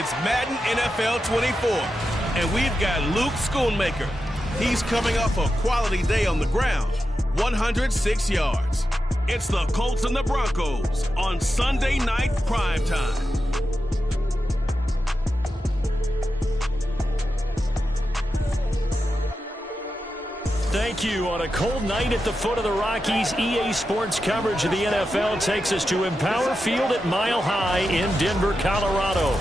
It's Madden NFL 24, and we've got Luke Schoonmaker. He's coming off a quality day on the ground, 106 yards. It's the Colts and the Broncos on Sunday Night Primetime. Thank you. On a cold night at the foot of the Rockies, EA Sports coverage of the NFL takes us to Empower Field at Mile High in Denver, Colorado.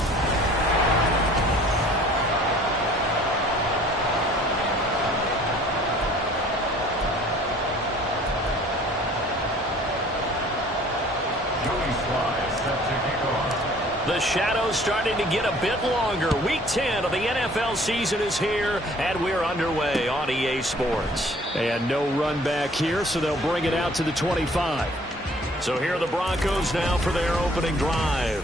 The shadow's starting to get a bit longer. Week 10 of the NFL season is here, and we're underway on EA Sports. And no run back here, so they'll bring it out to the 25. So here are the Broncos now for their opening drive.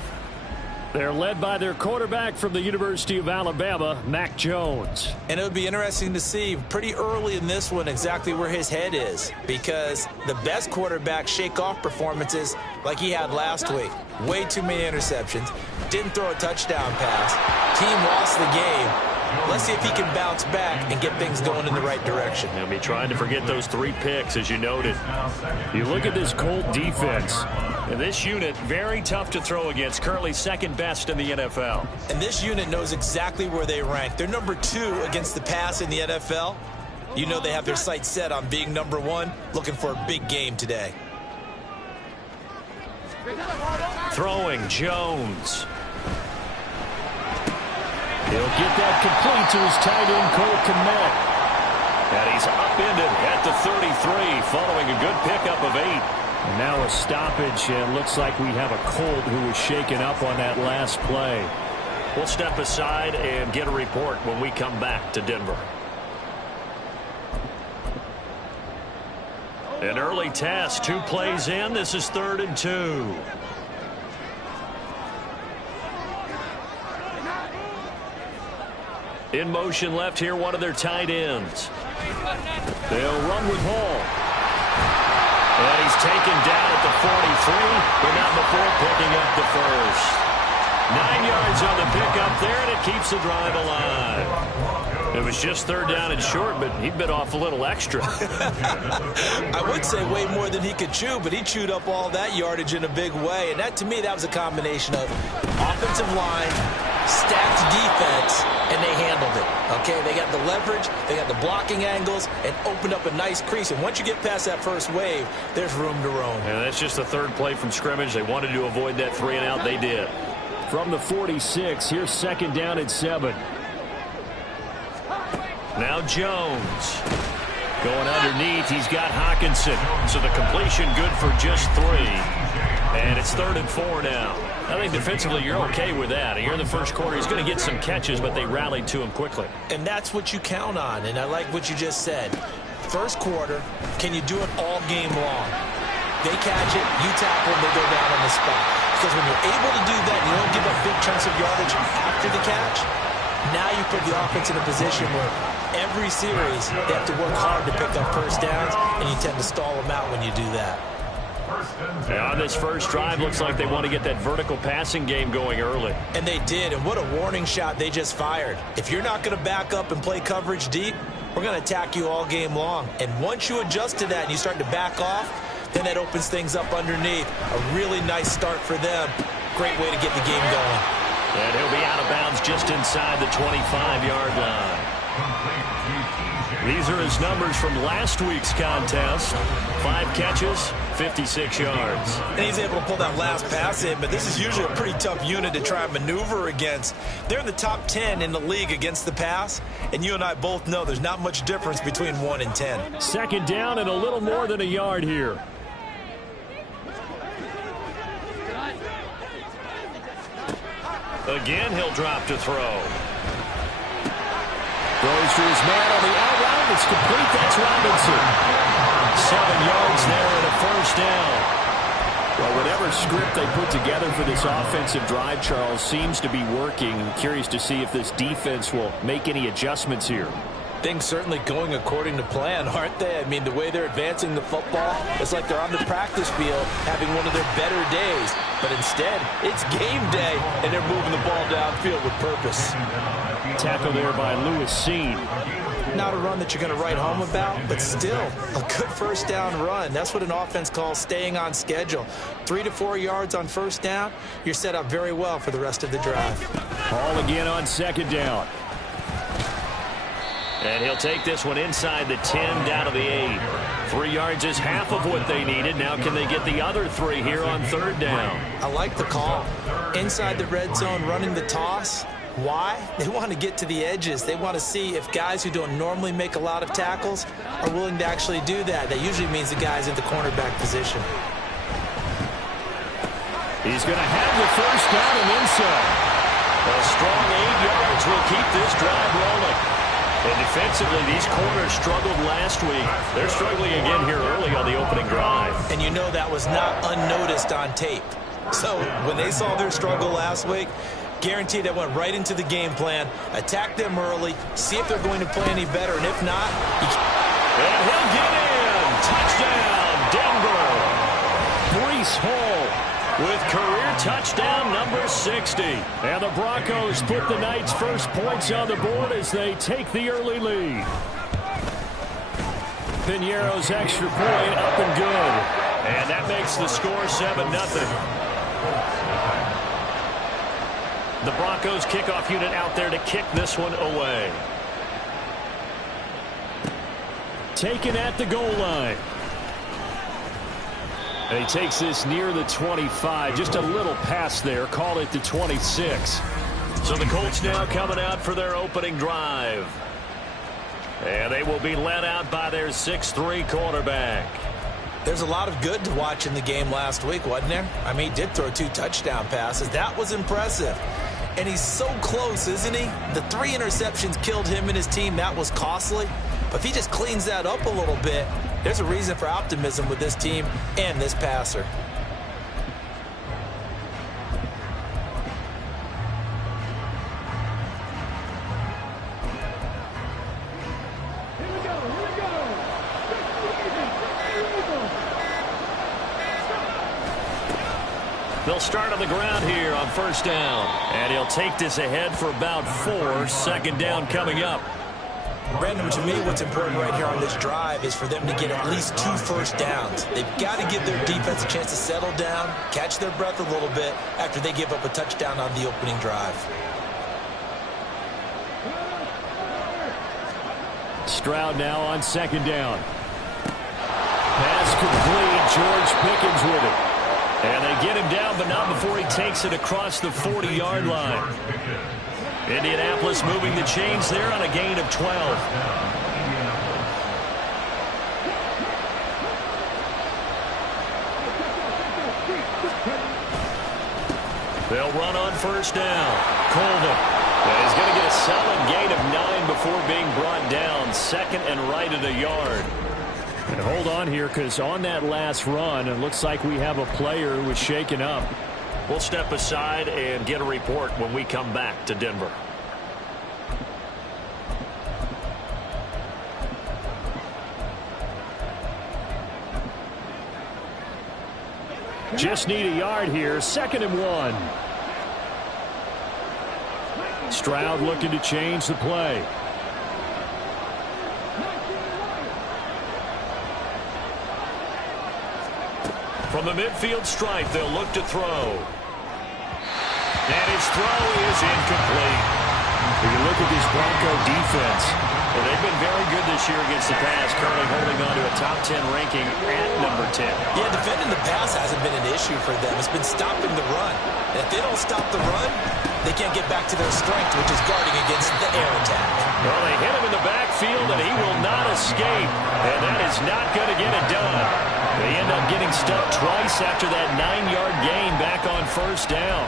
They're led by their quarterback from the University of Alabama, Mac Jones. And it would be interesting to see pretty early in this one exactly where his head is, because the best quarterbacks shake off performances like he had last week. Way too many interceptions. Didn't throw a touchdown pass. Team lost the game. Let's see if he can bounce back and get things going in the right direction. He'll be trying to forget those 3 picks, as you noted. You look at this Colt defense, and this unit, very tough to throw against, currently second best in the NFL. And this unit knows exactly where they rank. They're number 2 against the pass in the NFL. You know they have their sights set on being number 1, looking for a big game today. Throwing, Jones. He'll get that complete to his tight end, Cole Kmet. And he's upended at the 33, following a good pickup of 8. And now a stoppage, and looks like we have a Colt who was shaken up on that last play. We'll step aside and get a report when we come back to Denver. An early test, 2 plays in. This is 3rd and 2. In motion left here, one of their tight ends. They'll run with Hall. And he's taken down at the 43, but not before picking up the first. 9 yards on the pickup there, and it keeps the drive alive. It was just 3rd down and short, but he bit off a little extra. I would say way more than he could chew, but he chewed up all that yardage in a big way. And that, to me, that was a combination of offensive line, stacked defense, and they handled it. Okay, they got the leverage, they got the blocking angles, and opened up a nice crease. And once you get past that first wave, there's room to roam. And that's just the 3rd play from scrimmage. They wanted to avoid that 3 and out. They did. From the 46, here's 2nd down and 7. Now Jones. Going underneath, he's got Hockenson. So the completion good for just 3. And it's 3rd and 4 now. I think defensively you're okay with that. Here in the first quarter, he's going to get some catches, but they rallied to him quickly. And that's what you count on, and I like what you just said. First quarter, can you do it all game long? They catch it, you tackle them, they go down on the spot. Because when you're able to do that, you don't give up big chunks of yardage after the catch, now you put the offense in a position where every series they have to work hard to pick up first downs, and you tend to stall them out when you do that. Yeah, on this first drive, looks like they want to get that vertical passing game going early. And they did, and what a warning shot they just fired. If you're not going to back up and play coverage deep, we're going to attack you all game long. And once you adjust to that and you start to back off, then that opens things up underneath. A really nice start for them. Great way to get the game going. And he'll be out of bounds just inside the 25-yard line. These are his numbers from last week's contest. 5 catches, 56 yards. And he's able to pull that last pass in, but this is usually a pretty tough unit to try and maneuver against. They're in the top 10 in the league against the pass, and you and I both know there's not much difference between 1 and 10. 2nd down and a little more than a yard here. Again, he'll drop to throw. Throws to his man on the out route. It's complete. That's Robinson. 7 yards there and a first down. Well, whatever script they put together for this offensive drive, Charles, seems to be working. I'm curious to see if this defense will make any adjustments here. Things certainly going according to plan, aren't they? I mean, the way they're advancing the football, it's like they're on the practice field having one of their better days. But instead, it's game day, and they're moving the ball downfield with purpose. Tackle there by Lewis Cine. Not a run that you're going to write home about, but still a good first down run. That's what an offense calls staying on schedule. 3 to 4 yards on first down, you're set up very well for the rest of the drive. Hall again on second down. And he'll take this one inside the 10 down to the 8. 3 yards is half of what they needed. Now can they get the other 3 here on third down? I like the call. Inside the red zone, running the toss. Why? They want to get to the edges. They want to see if guys who don't normally make a lot of tackles are willing to actually do that. That usually means the guy's in the cornerback position. He's going to have the first down and inside. A strong 8 yards will keep this drive rolling. And defensively, these corners struggled last week. They're struggling again here early on the opening drive. And you know that was not unnoticed on tape. So when they saw their struggle last week, guaranteed that went right into the game plan. Attack them early, see if they're going to play any better, and if not... And he'll get in! Touchdown, Denver! Breece Hall with career touchdown number 60. And the Broncos put the night's first points on the board as they take the early lead. Piñeiro's extra point up and good. And that makes the score 7-0. The Broncos kickoff unit out there to kick this one away. Taken at the goal line. And he takes this near the 25. Just a little pass there. Call it the 26. So the Colts now coming out for their opening drive. And they will be led out by their 6'3" quarterback. There's a lot of good to watch in the game last week, wasn't there? I mean, he did throw 2 touchdown passes. That was impressive. And he's so close, isn't he? The 3 interceptions killed him and his team. That was costly. But if he just cleans that up a little bit, there's a reason for optimism with this team and this passer. They'll start on the ground here on first down. And he'll take this ahead for about 4. Second down coming up. Brandon, to me, what's important right here on this drive is for them to get at least 2 first downs. They've got to give their defense a chance to settle down, catch their breath a little bit after they give up a touchdown on the opening drive. Stroud now on second down. Pass complete. George Pickens with it. And they get him down, but not before he takes it across the 40-yard line. Indianapolis moving the chains there on a gain of 12. They'll run on first down. Colvin. And he's going to get a solid gain of 9 before being brought down. Second and right at a yard. And hold on here, because on that last run, it looks like we have a player who was shaken up. We'll step aside and get a report when we come back to Denver. Just need a yard here. 2nd and 1. Stroud looking to change the play. From the midfield stripe, they'll look to throw. And his throw is incomplete. When you look at this Bronco defense, well, they've been very good this year against the pass, currently holding on to a top 10 ranking at number 10. Yeah, defending the pass hasn't been an issue for them. It's been stopping the run. And if they don't stop the run, they can't get back to their strength, which is guarding against the air attack. Well, they hit him in the backfield, and he will not escape. And that is not going to get it done. They end up getting stuck twice after that 9-yard gain back on first down.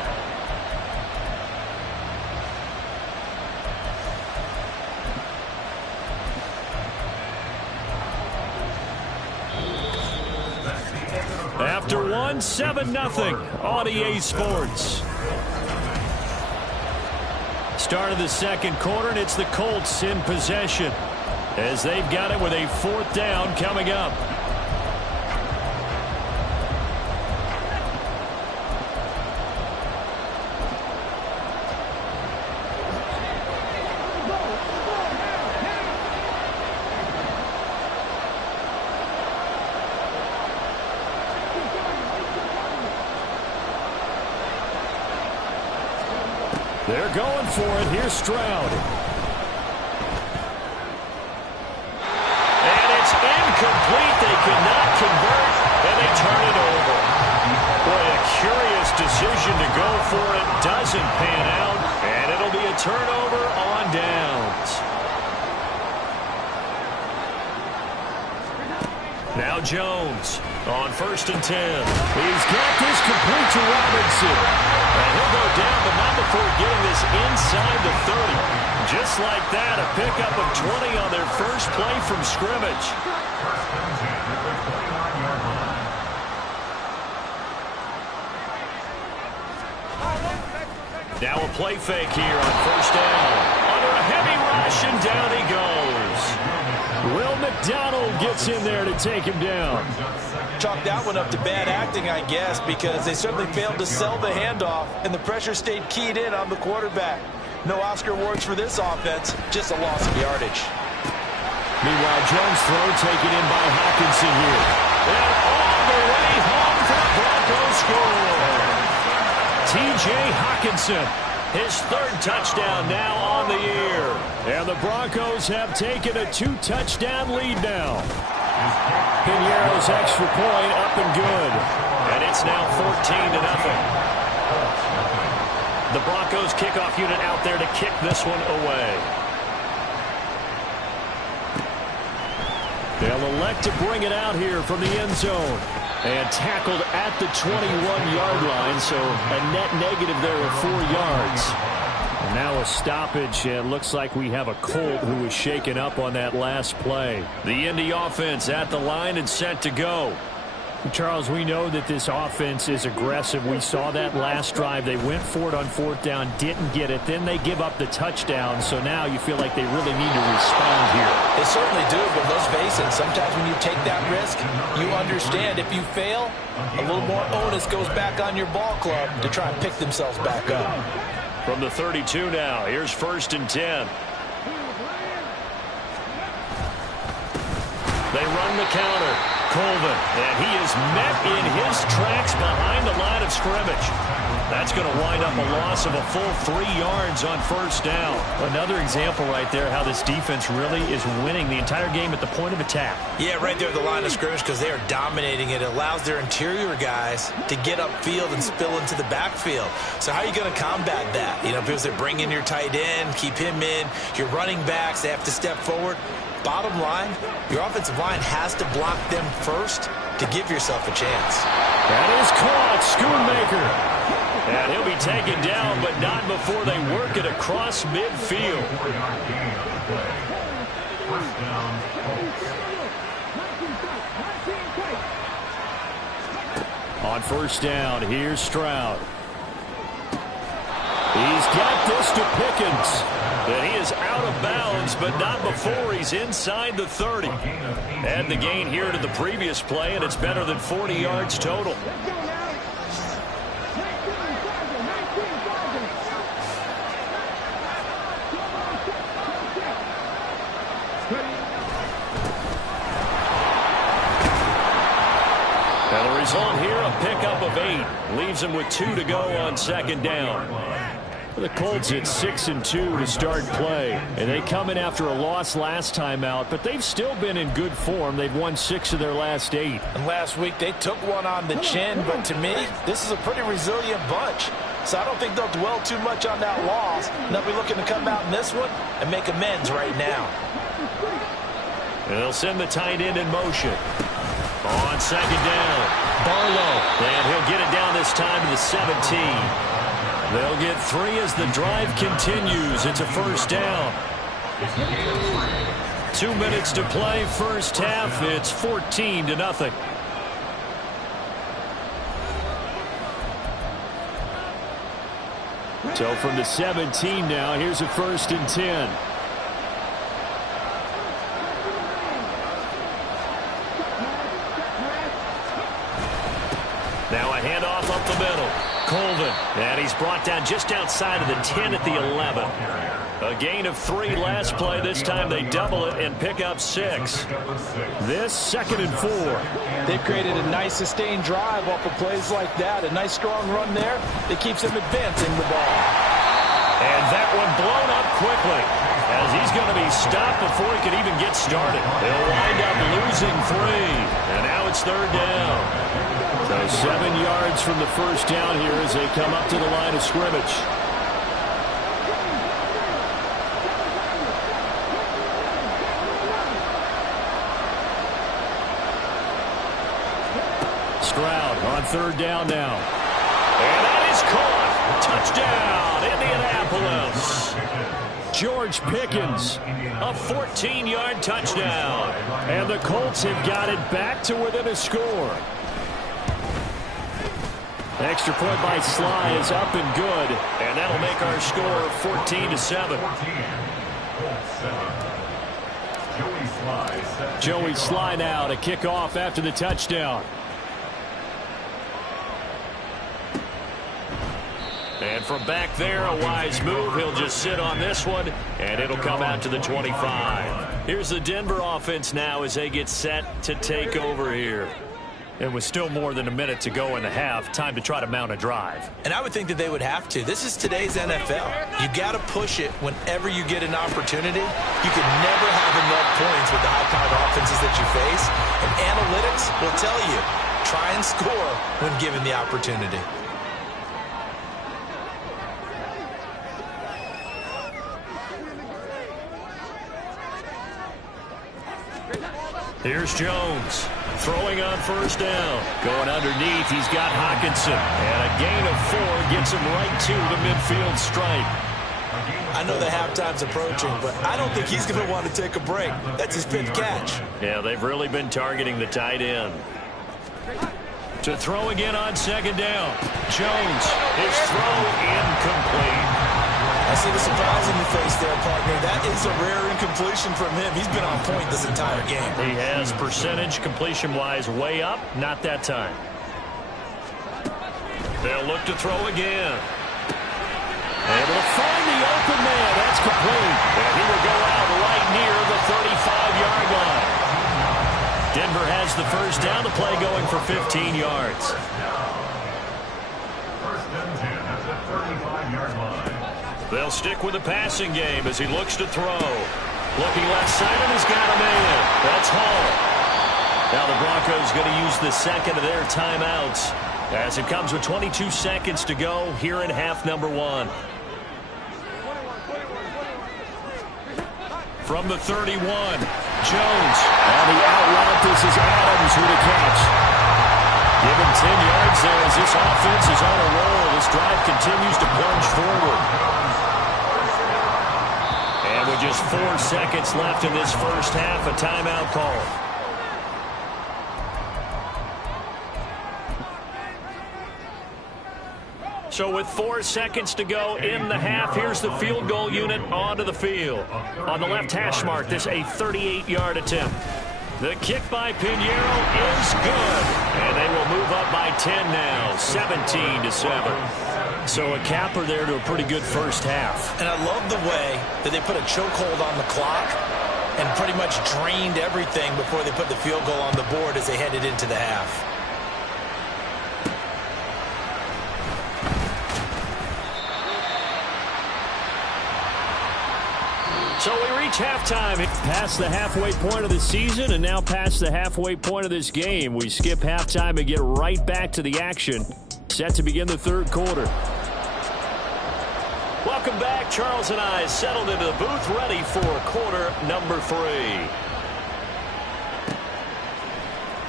After 1, 7-0 on EA Sports. Start of the second quarter, and it's the Colts in possession. as they've got it with a 4th down coming up. They're going for it. Here's Stroud. And it's incomplete. They could not convert, and they turn it over. Boy, a curious decision to go for it. Doesn't pan out, and it'll be a turnover on downs. Now Jones on 1st and 10. He's got this complete to Robinson. And he'll go down, but not before getting this inside the 30. Just like that, a pickup of 20 on their first play from scrimmage. Now a play fake here on 1st down. Under a heavy rush, and down he goes. Will McDonald gets in there to take him down. Chalk that one up to bad acting, I guess, because they certainly failed to sell the handoff, and the pressure stayed keyed in on the quarterback. No Oscar awards for this offense, just a loss of yardage. Meanwhile, Jones' throw taken in by Hockenson here. And all the way home for the Broncos score. T.J. Hockenson, his 3rd touchdown now on the year. And the Broncos have taken a 2-touchdown lead now. Piñeiro's extra point up and good. And it's now 14-0. The Broncos kickoff unit out there to kick this one away. They'll elect to bring it out here from the end zone. And tackled at the 21-yard line, so a net negative there of 4 yards. And now a stoppage, and looks like we have a Colt who was shaken up on that last play. The Indy offense at the line and set to go. Charles, we know that this offense is aggressive. We saw that last drive. They went for it on 4th down, didn't get it. Then they give up the touchdown. So now you feel like they really need to respond here. They certainly do, but let's face it, sometimes when you take that risk, you understand if you fail, a little more onus goes back on your ball club to try and pick themselves back up. From the 32 now, here's 1st and 10. They run the counter. Colvin, and he is met in his tracks behind the line of scrimmage. That's going to wind up a loss of a full 3 yards on 1st down. Another example right there how this defense really is winning the entire game at the point of attack. Yeah, right there at the line of scrimmage because they are dominating it. It allows their interior guys to get upfield and spill into the backfield. So how are you going to combat that? You know, because they bring in your tight end, keep him in. Your running backs, they have to step forward. Bottom line, your offensive line has to block them first to give yourself a chance. That is caught, Schoonmaker. And he'll be taken down, but not before they work it across midfield. On 1st down, here's Stroud. He's got this to Pickens. And he is out of bounds, but not before he's inside the 30. And the gain here to the previous play, and it's better than 40 yards total. And the result here, a pickup of 8. Leaves him with 2 to go on 2nd down. The Colts at 6-2 to start play. And they come in after a loss last time out, but they've still been in good form. They've won 6 of their last 8. And last week they took one on the chin, but to me, this is a pretty resilient bunch. So I don't think they'll dwell too much on that loss. They'll be looking to come out in this one and make amends right now. And they'll send the tight end in motion. On 2nd down, Barlow. And he'll get it down this time to the 17. They'll get 3 as the drive continues. It's a 1st down. 2 minutes to play, first half. It's 14-0. So from the 17 now, here's a 1st and 10. Now a handoff up the middle. Colvin, and he's brought down just outside of the 10 at the 11. A gain of 3 last play. This time they double it and pick up 6. This 2nd and 4. They've created a nice sustained drive off of plays like that. A nice strong run there that keeps them advancing the ball. And that one blown up quickly as he's going to be stopped before he could even get started. They'll wind up losing 3. And now it's 3rd down. So 7 yards from the first down here as they come up to the line of scrimmage. Stroud on 3rd down now. And that is caught. Touchdown, Indianapolis. George Pickens, a 14-yard touchdown. And the Colts have got it back to within a score. Extra point by Sly is up and good. And that'll make our score 14-7. Joey Sly now to kick off after the touchdown. And from back there, a wise move. He'll just sit on this one, and it'll come out to the 25. Here's the Denver offense now as they get set to take over here. And with still more than a minute to go in the half, time to try to mount a drive. And I would think that they would have to. This is today's NFL. You got to push it whenever you get an opportunity. You can never have enough points with the high-powered offenses that you face. And analytics will tell you, try and score when given the opportunity. Here's Jones throwing on 1st down. Going underneath, he's got Hockenson. And a gain of 4 gets him right to the midfield stripe. I know the halftime's approaching, but I don't think he's going to want to take a break. That's his 5th catch. Yeah, they've really been targeting the tight end. To throw again on 2nd down. Jones, his throw incomplete. I see the surprise in your face there, partner. That is a rare incompletion from him. He's been on point this entire game. He has percentage completion-wise way up. Not that time. They'll look to throw again. Able to find the open man. That's complete. And he will go out right near the 35-yard line. Denver has the 1st down. The play going for 15 yards. 1st and 10 at the 35-yard line. They'll stick with the passing game as he looks to throw. Looking left side, and he's got a man. That's Hall. Now the Broncos going to use the 2nd of their timeouts as it comes with 22 seconds to go here in half number 1. From the 31, Jones. On the out route, this is Adams with a catch. Give him 10 yards there as this offense is on a roll. This drive continues to plunge forward. And with just 4 seconds left in this first half, a timeout call. So with 4 seconds to go in the half, here's the field goal unit onto the field. On the left hash mark, this a 38-yard attempt. The kick by Pinheiro is good. And they will move up by 10 now, 17-7. So a capper there to a pretty good first half. And I love the way that they put a chokehold on the clock and pretty much drained everything before they put the field goal on the board as they headed into the half. So we reach halftime. Past the halfway point of the season and now past the halfway point of this game. We skip halftime and get right back to the action. Set to begin the 3rd quarter. Welcome back. Charles and I settled into the booth ready for quarter number 3.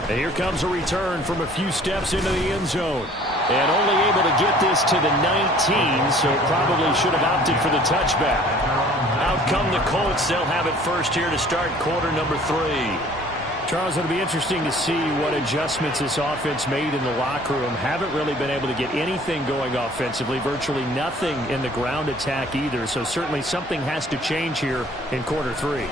And here comes a return from a few steps into the end zone. And only able to get this to the 19, so probably should have opted for the touchback. Out come the Colts. They'll have it first here to start quarter number 3. Charles, it'll be interesting to see what adjustments this offense made in the locker room. Haven't really been able to get anything going offensively, virtually nothing in the ground attack either. So certainly something has to change here in quarter 3.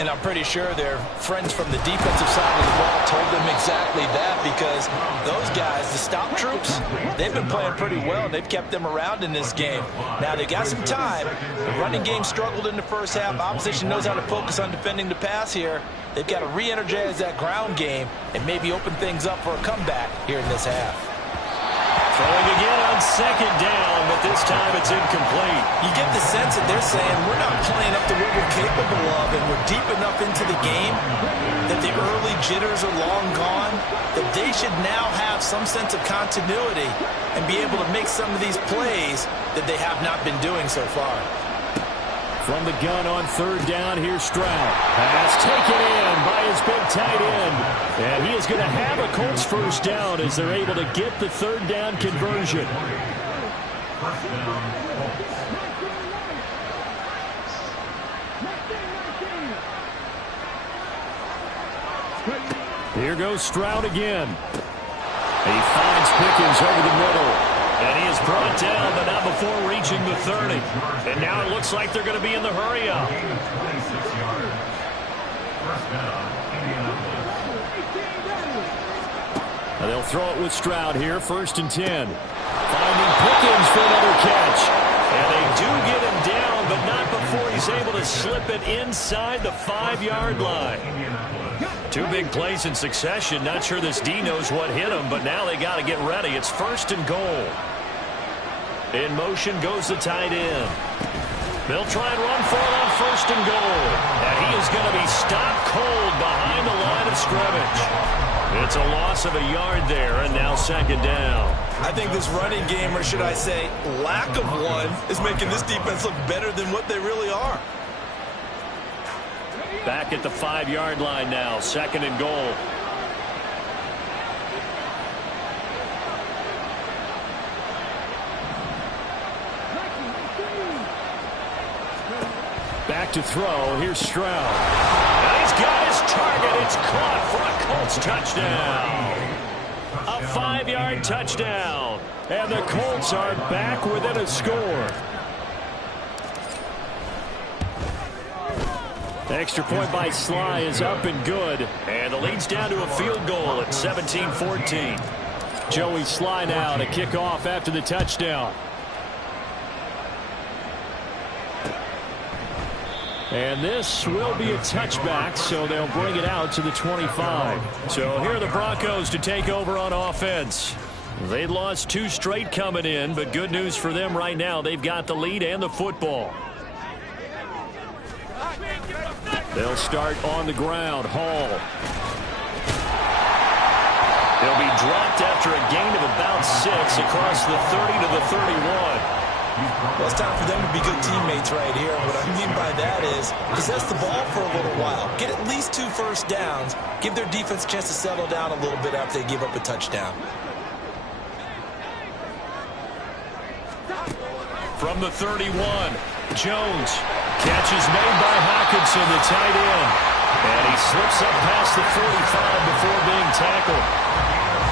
And I'm pretty sure their friends from the defensive side of the ball told them exactly that, because those guys, the stop troops, they've been playing pretty well, and they've kept them around in this game. Now, they got some time. The running game struggled in the first half. Opposition knows how to focus on defending the pass here. They've got to re-energize that ground game and maybe open things up for a comeback here in this half. Throwing again on second down, but this time it's incomplete. You get the sense that they're saying we're not playing up to what we're capable of, and we're deep enough into the game that the early jitters are long gone, that they should now have some sense of continuity and be able to make some of these plays that they have not been doing so far. From the gun on third down, here's Stroud. Pass taken in by his big tight end. And he is going to have a Colts first down as they're able to get the third down conversion. Here goes Stroud again. He finds Pickens over the middle. And he is brought down, but not before reaching the 30. And now it looks like they're going to be in the hurry-up. They'll throw it with Stroud here, 1st and 10. Finding Pickens for another catch. And they do get him down, but not before he's able to slip it inside the 5-yard line. 2 big plays in succession. Not sure this D knows what hit him, but now they got to get ready. It's 1st and goal. In motion goes the tight end. They'll try and run for it on 1st and goal. And he is going to be stopped cold behind the line of scrimmage. It's a loss of a yard there, and now 2nd down. I think this running game, or should I say lack of one, is making this defense look better than what they really are. Back at the 5-yard line now, 2nd and goal. Back to throw. Here's Stroud. And he's got his target. It's caught for a Colts touchdown. A 5-yard touchdown. And the Colts are back within a score. The extra point by Sly is up and good. And the lead's down to a field goal at 17-14. Joey Sly now to kick off after the touchdown. And this will be a touchback, so they'll bring it out to the 25. So here are the Broncos to take over on offense. They'd lost 2 straight coming in, but good news for them right now. They've got the lead and the football. They'll start on the ground. Hall. They'll be dropped after a gain of about 6 across the 30 to the 31. Well, it's time for them to be good teammates right here. What I mean by that is possess the ball for a little while. Get at least 2 first downs. Give their defense a chance to settle down a little bit after they give up a touchdown. From the 31, Jones. Catch is made by Hockenson, the tight end. And he slips up past the 45 before being tackled.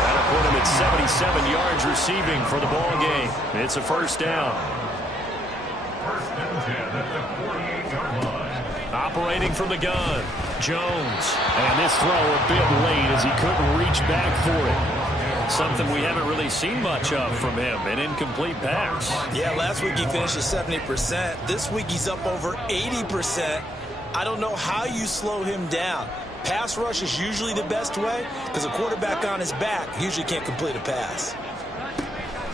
That'll put him at 77 yards receiving for the ball game. It's a first down. Operating from the gun, Jones. And this throw a bit late as he couldn't reach back for it. Something we haven't really seen much of from him, an incomplete pass. Yeah, last week he finished at 70%. This week he's up over 80%. I don't know how you slow him down. Pass rush is usually the best way because a quarterback on his back usually can't complete a pass.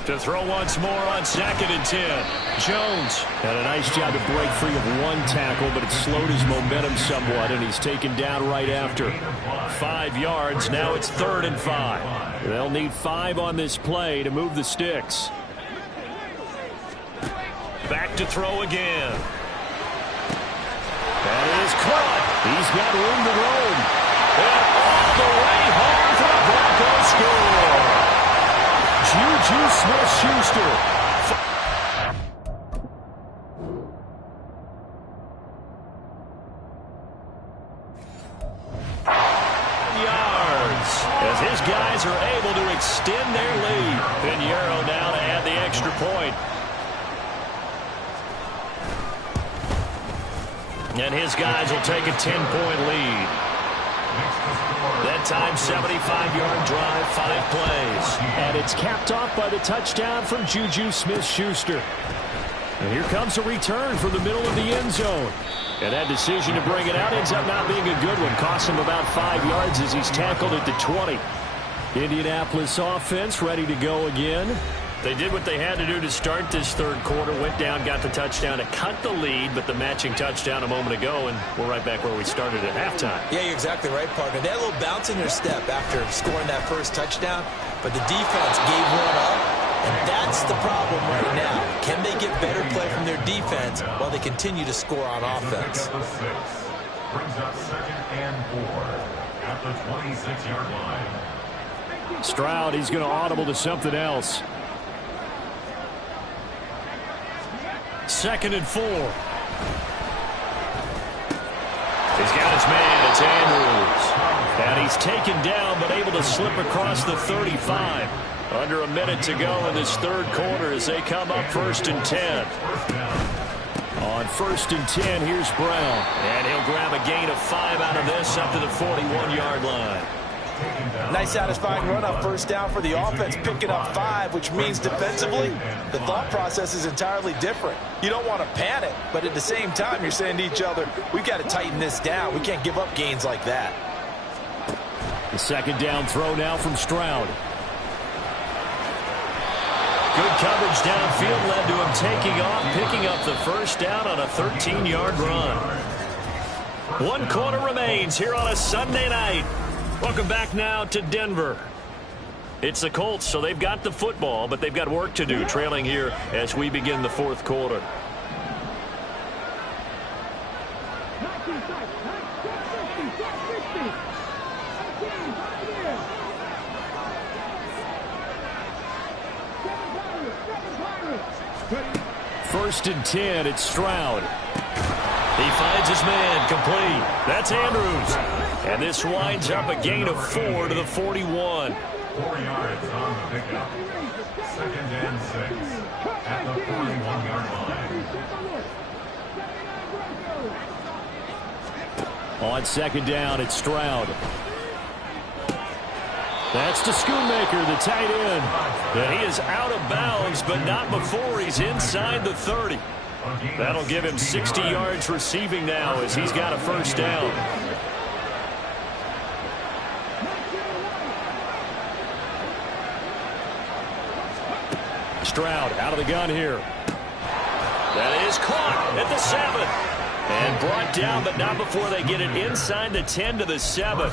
To throw once more on 2nd and 10. Jones had a nice job to break free of 1 tackle, but it slowed his momentum somewhat, and he's taken down right after. 5 yards. Now it's 3rd and 5. They'll need 5 on this play to move the sticks. Back to throw again. That is caught. He's got room to roam. And all the way home for the Broncos score. Juju Smith-Schuster. extend their lead. Pinheiro now to add the extra point. And his guys will take a 10-point lead. That time, 75-yard drive, 5 plays. And it's capped off by the touchdown from Juju Smith-Schuster. And here comes a return from the middle of the end zone. And that decision to bring it out ends up not being a good one. Costs him about 5 yards as he's tackled at the 20. Indianapolis offense ready to go again. They did what they had to do to start this third quarter. Went down, got the touchdown to cut the lead, but the matching touchdown a moment ago, and we're right back where we started at halftime. Yeah, you're exactly right, partner. They had a little bounce in their step after scoring that first touchdown, but the defense gave one up, and that's the problem right now. Can they get better play from their defense while they continue to score on offense? Brings up 2nd and 4 at the 26-yard line. Stroud, he's going to audible to something else. 2nd and 4. He's got his man. It's Andrews. And he's taken down but able to slip across the 35. Under a minute to go in this third quarter as they come up 1st and 10. On 1st and 10, here's Brown. And he'll grab a gain of 5 out of this up to the 41-yard line. Nice satisfying run on first down for the offense, picking up 5, which means defensively, the thought process is entirely different. You don't want to panic, but at the same time, you're saying to each other, we've got to tighten this down. We can't give up gains like that. The 2nd down throw now from Stroud. Good coverage downfield led to him taking off, picking up the first down on a 13-yard run. 1 quarter remains here on a Sunday night. Welcome back now to Denver. It's the Colts, so they've got the football, but they've got work to do, trailing here as we begin the fourth quarter. First and 10, it's Stroud. He finds his man, complete. That's Andrews. And this winds up a gain of 4 to the 41. 4 yards on the pickup. 2nd and 6 at the 41-yard line. On 2nd down, it's Stroud. That's to Schoonmaker, the tight end. And he is out of bounds, but not before he's inside the 30. That'll give him 60 yards receiving now as he's got a first down. Stroud out of the gun here. That is caught at the 7. And brought down, but not before they get it inside the 10 to the 7.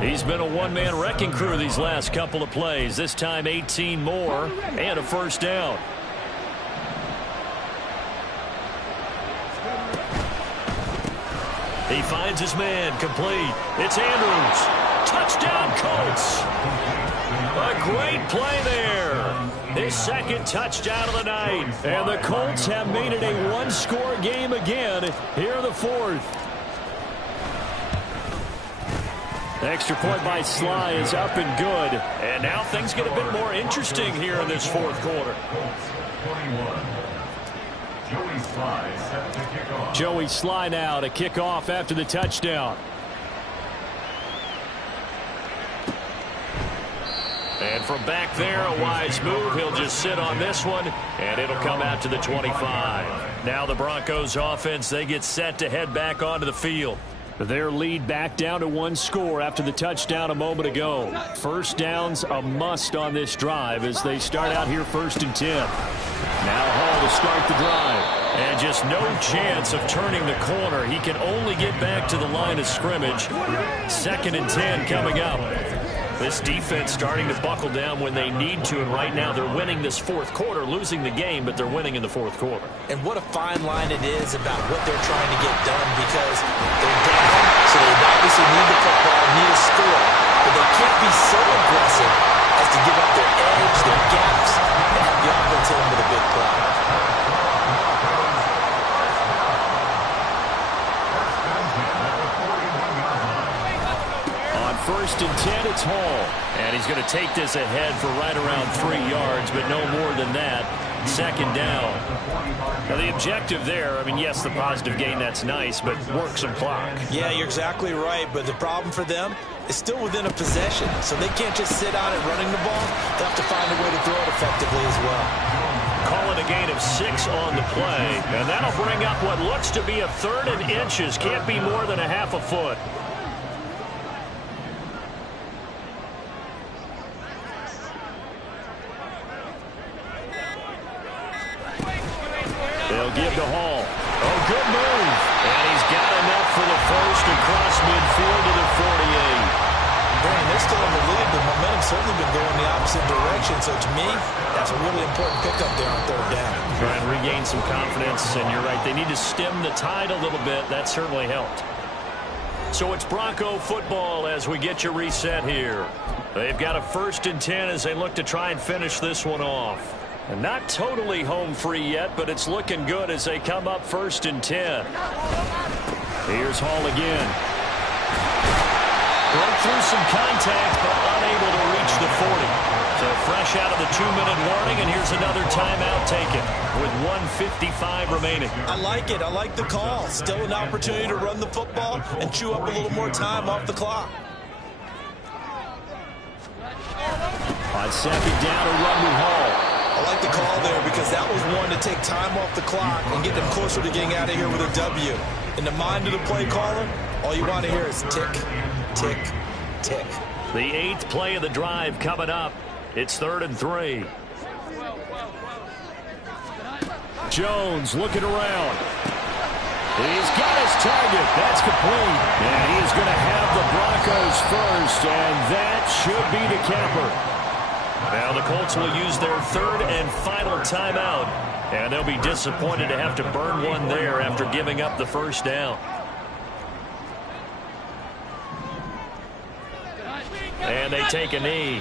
He's been a one-man wrecking crew these last couple of plays. This time 18 more and a first down. He finds his man, complete. It's Andrews. Touchdown, Colts. A great play there. His 2nd touchdown of the night. And the Colts have made it a one-score game again here in the 4th. Extra point by Sly is up and good. And now things get a bit more interesting here in this fourth quarter. 21. Joey Sly set to kick off. Joey Sly now to kick off after the touchdown. And from back there, a wise move. He'll just sit on this one, and it'll come out to the 25. Now the Broncos offense, they get set to head back onto the field. Their lead back down to 1 score after the touchdown a moment ago. First down's a must on this drive as they start out here 1st and 10. Now Hall to start the drive. And just no chance of turning the corner. He can only get back to the line of scrimmage. 2nd and 10 coming up. This defense starting to buckle down when they need to, and right now they're winning this fourth quarter, losing the game, but they're winning in the fourth quarter. And what a fine line it is about what they're trying to get done, because they're down, so they obviously need the football, need a score, but they can't be so aggressive as to give up their edge, their gaps, and have the offense hit them with a big play. On 1st and 10, it's Hall. And he's going to take this ahead for right around 3 yards, but no more than that. Second down. Now, the objective there, I mean, yes, the positive gain, that's nice, but work some clock. Yeah, you're exactly right, but the problem for them is still within a possession, so they can't just sit on it running the ball. They'll have to find a way to throw it effectively as well. Call it a gain of 6 on the play, and that'll bring up what looks to be a 3rd and inches. Can't be more than a half a foot. They'll give to Hall. Oh, good move. And he's got enough for the first across midfield to the 48. Man, they're still in the lead, but momentum's certainly been going the opposite direction. So to me, that's a really important pickup there on 3rd down. Try and regain some confidence, and you're right. They need to stem the tide a little bit. That certainly helped. So it's Bronco football as we get you reset here. They've got a 1st and 10 as they look to try and finish this one off. And not totally home free yet, but it's looking good as they come up 1st and 10. Here's Hall again. Broke through some contact, but unable to reach the 40. So fresh out of the 2-minute warning, and here's another timeout taken with 1:55 remaining. I like it. I like the call. Still an opportunity to run the football and chew up a little more time off the clock. On 2nd down, a run with Hall. I like the call there because that was one to take time off the clock and get them closer to getting out of here with a W. In the mind of the play caller, all you want to hear is tick, tick, tick. The 8th play of the drive coming up. It's 3rd and 3. Jones looking around. He's got his target. That's complete. And he's going to have the Broncos first, and that should be the capper. Now the Colts will use their 3rd and final timeout, and they'll be disappointed to have to burn one there after giving up the 1st down. And they take a knee.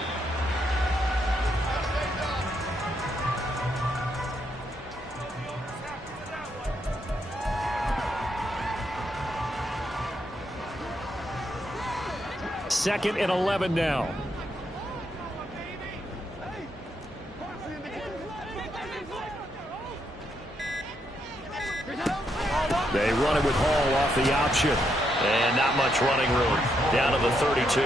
Second and 11 now. They run it with Hall off the option. And not much running room. Down to the 32.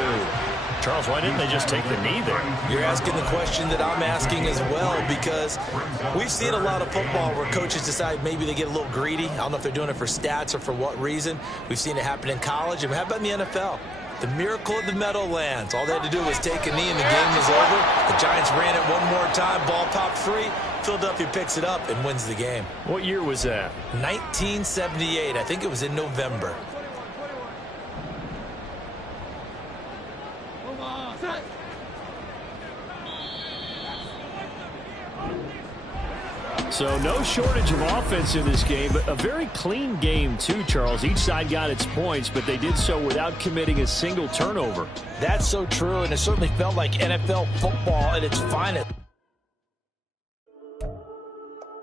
Charles, why didn't they just take the knee there? You're asking the question that I'm asking as well, because we've seen a lot of football where coaches decide maybe they get a little greedy. I don't know if they're doing it for stats or for what reason. We've seen it happen in college. And how about in the NFL? The miracle of the Meadowlands. All they had to do was take a knee and the game was over. The Giants ran it one more time. Ball popped free. Philadelphia picks it up and wins the game. What year was that? 1978. I think it was in November. So no shortage of offense in this game, but a very clean game too, Charles. Each side got its points, but they did so without committing a single turnover. That's so true, and it certainly felt like NFL football at its finest.